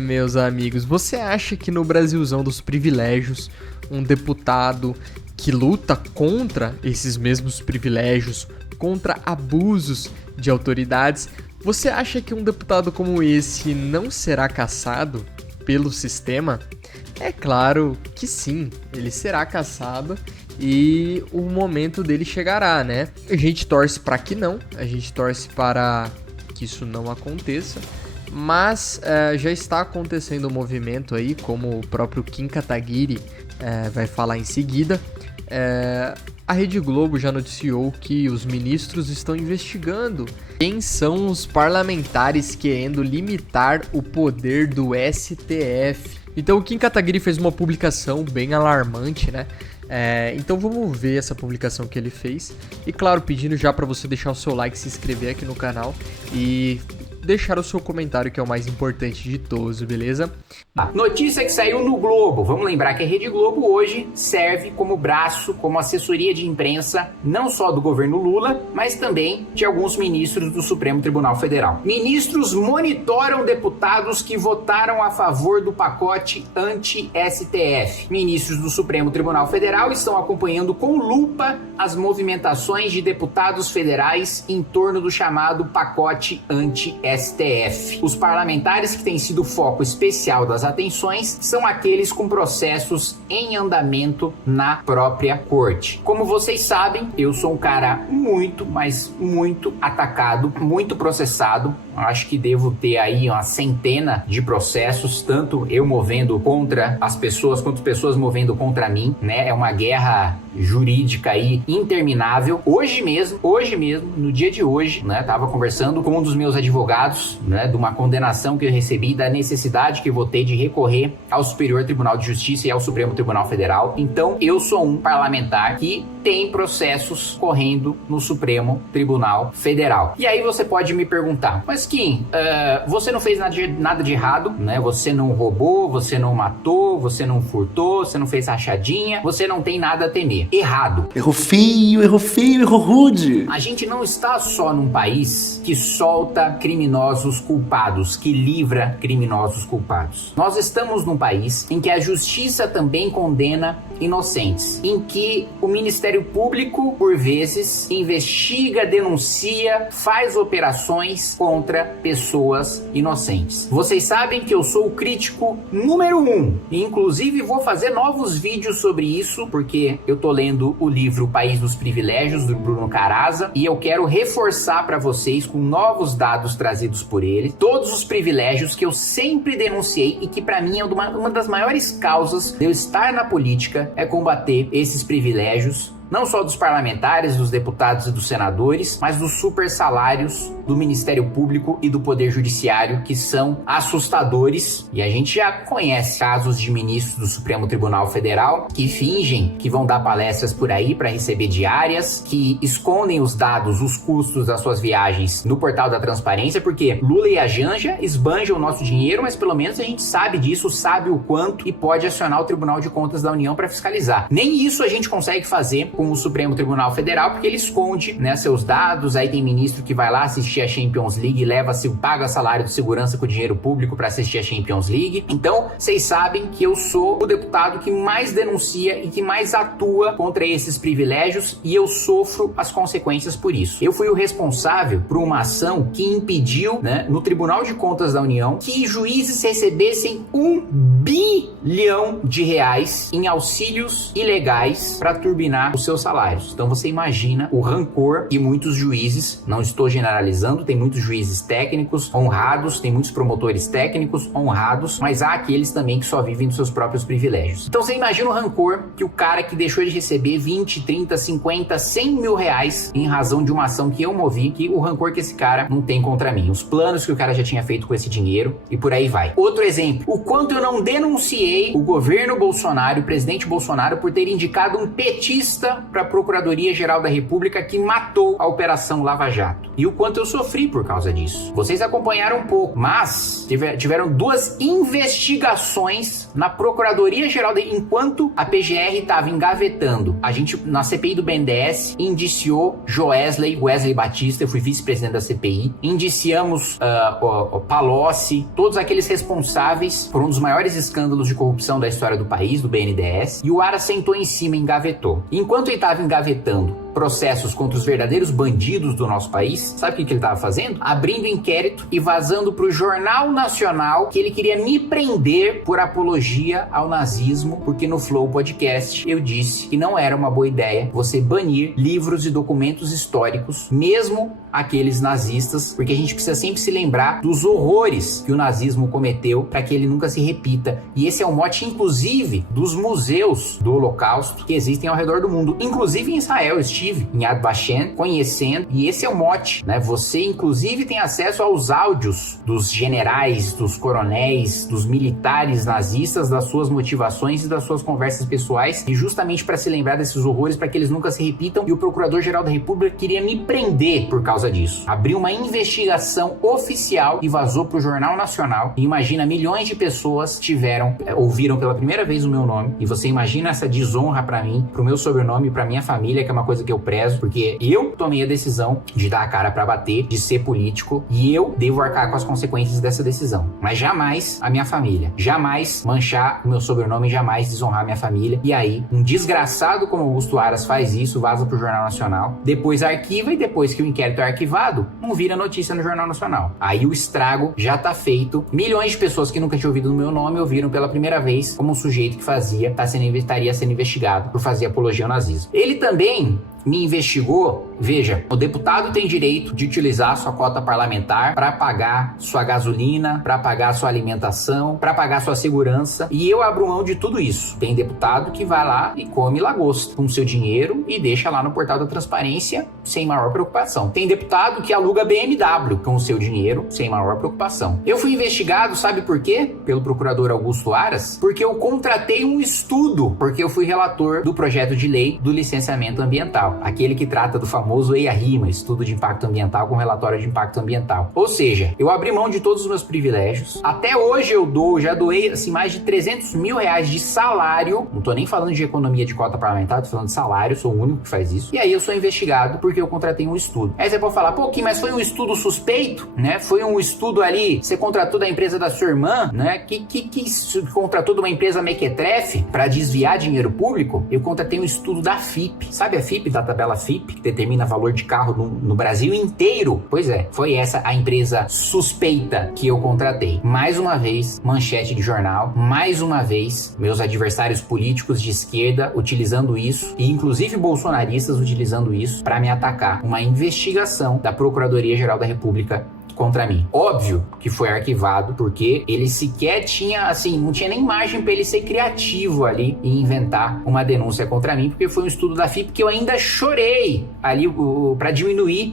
Meus amigos, você acha que no Brasilzão dos privilégios, um deputado que luta contra esses mesmos privilégios, contra abusos de autoridades, você acha que um deputado como esse não será caçado pelo sistema? É claro que sim, ele será caçado e o momento dele chegará, né? A gente torce para que não, a gente torce para que isso não aconteça. Mas já está acontecendo um movimento aí, como o próprio Kim Kataguiri vai falar em seguida. A Rede Globo já noticiou que os ministros estão investigando quem são os parlamentares querendo limitar o poder do STF. Então o Kim Kataguiri fez uma publicação bem alarmante, né? Então vamos ver essa publicação que ele fez. E claro, pedindo já para você deixar o seu like, se inscrever aqui no canal e deixar o seu comentário, que é o mais importante de todos, beleza? Notícia que saiu no Globo. Vamos lembrar que a Rede Globo hoje serve como braço, como assessoria de imprensa, não só do governo Lula, mas também de alguns ministros do Supremo Tribunal Federal. Ministros monitoram deputados que votaram a favor do pacote anti-STF. Ministros do Supremo Tribunal Federal estão acompanhando com lupa as movimentações de deputados federais em torno do chamado pacote anti-STF. Os parlamentares que têm sido foco especial das atenções são aqueles com processos em andamento na própria corte. Como vocês sabem, eu sou um cara muito, mas muito atacado, muito processado. Acho que devo ter aí uma centena de processos, tanto eu movendo contra as pessoas, quanto pessoas movendo contra mim, né? É uma guerra jurídica aí interminável. Hoje mesmo, no dia de hoje, né? Tava conversando com um dos meus advogados, né? De uma condenação que eu recebi, da necessidade que eu vou ter de recorrer ao Superior Tribunal de Justiça e ao Supremo Tribunal Federal. Então, eu sou um parlamentar que tem processos correndo no Supremo Tribunal Federal. E aí você pode me perguntar, mas Kim, você não fez nada de errado, né? Você não roubou, você não matou, você não furtou, você não fez rachadinha, você não tem nada a temer. Errado. Errou feio, errou rude. A gente não está só num país que solta criminosos culpados, que livra criminosos culpados. Nós estamos num país em que a justiça também condena inocentes, em que o Ministério Público, por vezes, investiga, denuncia, faz operações contra pessoas inocentes. Vocês sabem que eu sou o crítico número 1, e inclusive vou fazer novos vídeos sobre isso, porque eu tô lendo o livro O País dos Privilégios, do Bruno Caraza, e eu quero reforçar para vocês, com novos dados trazidos por ele, todos os privilégios que eu sempre denunciei e que para mim é uma das maiores causas de eu estar na política, é combater esses privilégios, não só dos parlamentares, dos deputados e dos senadores, mas dos super salários do Ministério Público e do Poder Judiciário, que são assustadores. E a gente já conhece casos de ministros do Supremo Tribunal Federal que fingem que vão dar palestras por aí para receber diárias, que escondem os dados, os custos das suas viagens no portal da transparência, porque Lula e a Janja esbanjam o nosso dinheiro, mas pelo menos a gente sabe disso, sabe o quanto, e pode acionar o Tribunal de Contas da União para fiscalizar. Nem isso a gente consegue fazer com o Supremo Tribunal Federal, porque ele esconde, né, seus dados. Aí tem ministro que vai lá assistir a Champions League e paga salário de segurança com dinheiro público para assistir a Champions League. Então, vocês sabem que eu sou o deputado que mais denuncia e que mais atua contra esses privilégios, e eu sofro as consequências por isso. Eu fui o responsável por uma ação que impediu, né, no Tribunal de Contas da União, que juízes recebessem R$1 bilhão em auxílios ilegais para turbinar os seus salários. Então você imagina o rancor que muitos juízes, não estou generalizando, tem muitos juízes técnicos honrados, tem muitos promotores técnicos honrados, mas há aqueles também que só vivem dos seus próprios privilégios. Então você imagina o rancor que o cara que deixou de receber 20, 30, 50, 100 mil reais em razão de uma ação que eu movi, que o rancor que esse cara não tem contra mim, os planos que o cara já tinha feito com esse dinheiro e por aí vai. Outro exemplo, o quanto eu não denunciei o governo Bolsonaro, o presidente Bolsonaro, por ter indicado um petista volta para a Procuradoria-Geral da República que matou a Operação Lava Jato. E o quanto eu sofri por causa disso. Vocês acompanharam um pouco, mas tiveram 2 investigações na Procuradoria-Geral enquanto a PGR estava engavetando. A gente, na CPI do BNDES, indiciou Wesley Batista, eu fui vice-presidente da CPI, indiciamos Palocci, todos aqueles responsáveis por um dos maiores escândalos de corrupção da história do país, do BNDES, e o Aras sentou em cima e engavetou. Enquanto ele estava engavetando processos contra os verdadeiros bandidos do nosso país, sabe o que ele estava fazendo? Abrindo inquérito e vazando para o Jornal Nacional que ele queria me prender por apologia ao nazismo, porque no Flow Podcast eu disse que não era uma boa ideia você banir livros e documentos históricos, mesmo aqueles nazistas, porque a gente precisa sempre se lembrar dos horrores que o nazismo cometeu para que ele nunca se repita. E esse é o mote, inclusive, dos museus do Holocausto que existem ao redor do mundo. Inclusive em Israel, eu estive em Yad Vashem conhecendo, e esse é o mote, né? Você, inclusive, tem acesso aos áudios dos generais, dos coronéis, dos militares nazistas, das suas motivações e das suas conversas pessoais, e justamente para se lembrar desses horrores, para que eles nunca se repitam. E o Procurador-Geral da República queria me prender por causa disso. Abriu uma investigação oficial e vazou para o Jornal Nacional. E imagina, milhões de pessoas ouviram pela primeira vez o meu nome, e você imagina essa desonra para mim, pro meu sobrenome, para minha família, que é uma coisa que eu prezo, porque eu tomei a decisão de dar a cara para bater, de ser político, e eu devo arcar com as consequências dessa decisão. Mas jamais a minha família, jamais manchar o meu sobrenome, jamais desonrar a minha família. E aí, um desgraçado como Augusto Aras faz isso, vaza pro Jornal Nacional, depois arquiva, e depois que o inquérito é arquivado, não vira notícia no Jornal Nacional. Aí o estrago já tá feito. Milhões de pessoas que nunca tinham ouvido o meu nome ouviram pela primeira vez como um sujeito que estaria sendo investigado por fazer apologia ao nazismo. Ele também me investigou. Veja, o deputado tem direito de utilizar sua cota parlamentar para pagar sua gasolina, para pagar sua alimentação, para pagar sua segurança, e eu abro mão de tudo isso. Tem deputado que vai lá e come lagosta com seu dinheiro e deixa lá no portal da transparência sem maior preocupação. Tem deputado que aluga BMW com o seu dinheiro sem maior preocupação. Eu fui investigado, sabe por quê? Pelo procurador Augusto Aras, porque eu contratei um estudo, porque eu fui relator do projeto de lei do licenciamento ambiental, aquele que trata do famoso EIA-RIMA, Estudo de Impacto Ambiental com Relatório de Impacto Ambiental. Ou seja, eu abri mão de todos os meus privilégios. Até hoje já doei assim, mais de 300 mil reais de salário. Não tô nem falando de economia de cota parlamentar, tô falando de salário, sou o único que faz isso. E aí eu sou investigado porque eu contratei um estudo. Aí você pode falar, pô, Kim, mas foi um estudo suspeito, né? Foi um estudo ali, você contratou da empresa da sua irmã, né? Que contratou de uma empresa mequetrefe para desviar dinheiro público? Eu contratei um estudo da FIP. Sabe a FIP, da tabela FIP, que determina valor de carro no Brasil inteiro? Pois é, foi essa a empresa suspeita que eu contratei. Mais uma vez, manchete de jornal, mais uma vez, meus adversários políticos de esquerda utilizando isso, e inclusive bolsonaristas utilizando isso para me atacar. Uma investigação da Procuradoria-Geral da República contra mim. Óbvio que foi arquivado, porque ele sequer tinha, assim, não tinha nem margem para ele ser criativo ali e inventar uma denúncia contra mim, porque foi um estudo da FIP que eu ainda chorei ali para diminuir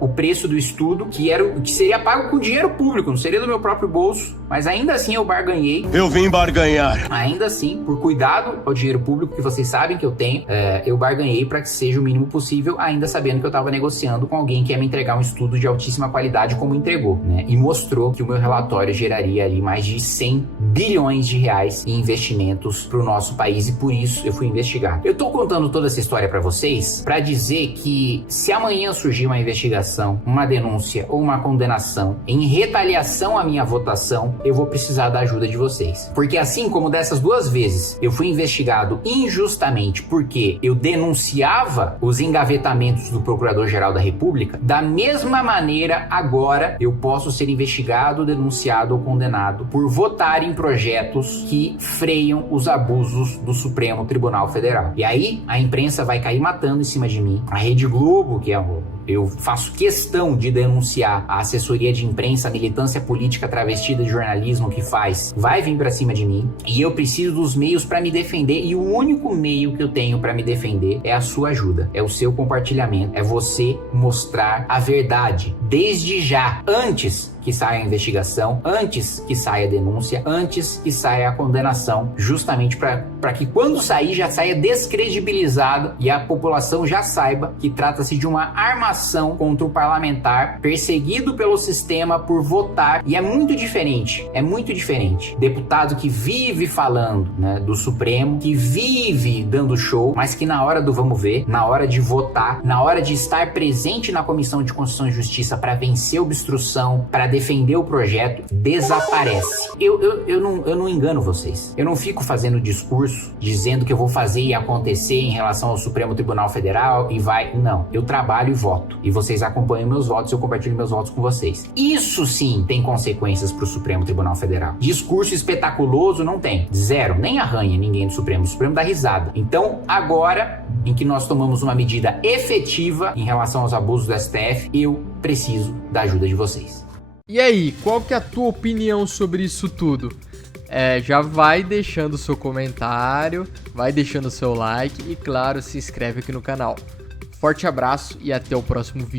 o preço do estudo, que seria pago com dinheiro público, não seria do meu próprio bolso, mas ainda assim eu barganhei. Eu vim barganhar. Ainda assim, por cuidado ao dinheiro público que vocês sabem que eu tenho, eu barganhei para que seja o mínimo possível, ainda sabendo que eu estava negociando com alguém que ia me entregar um estudo de altíssima qualidade, como entregou, né? E mostrou que o meu relatório geraria ali mais de 100 bilhões de reais em investimentos para o nosso país, e por isso eu fui investigado. Eu tô contando toda essa história para vocês para dizer que se amanhã surgir uma investigação, uma denúncia ou uma condenação em retaliação à minha votação, eu vou precisar da ajuda de vocês. Porque assim como dessas 2 vezes eu fui investigado injustamente porque eu denunciava os engavetamentos do Procurador-Geral da República, da mesma maneira agora eu posso ser investigado, denunciado ou condenado por votar em projetos que freiam os abusos do Supremo Tribunal Federal. E aí a imprensa vai cair matando em cima de mim. A Rede Globo, que eu faço questão de denunciar, a assessoria de imprensa, a militância política travestida de jornalismo que faz, vai vir pra cima de mim, e eu preciso dos meios pra me defender, e o único meio que eu tenho pra me defender é a sua ajuda, é o seu compartilhamento, é você mostrar a verdade, desde já, antes que saia a investigação, antes que saia a denúncia, antes que saia a condenação, justamente para que quando sair já saia descredibilizado e a população já saiba que trata-se de uma armação contra o parlamentar perseguido pelo sistema por votar. E é muito diferente, deputado que vive falando, né, do Supremo, que vive dando show, mas que na hora do vamos ver, na hora de votar, na hora de estar presente na Comissão de Constituição e Justiça para vencer a obstrução, para defender o projeto, desaparece. Eu não engano vocês. Eu não fico fazendo discurso dizendo que eu vou fazer e acontecer em relação ao Supremo Tribunal Federal e vai... Não. Eu trabalho e voto. E vocês acompanham meus votos, eu compartilho meus votos com vocês. Isso sim tem consequências para o Supremo Tribunal Federal. Discurso espetaculoso não tem. Zero. Nem arranha ninguém do Supremo. O Supremo dá risada. Então, agora, em que nós tomamos uma medida efetiva em relação aos abusos do STF, eu preciso da ajuda de vocês. E aí, qual que é a tua opinião sobre isso tudo? Já vai deixando o seu comentário, vai deixando o seu like e, claro, se inscreve aqui no canal. Forte abraço e até o próximo vídeo.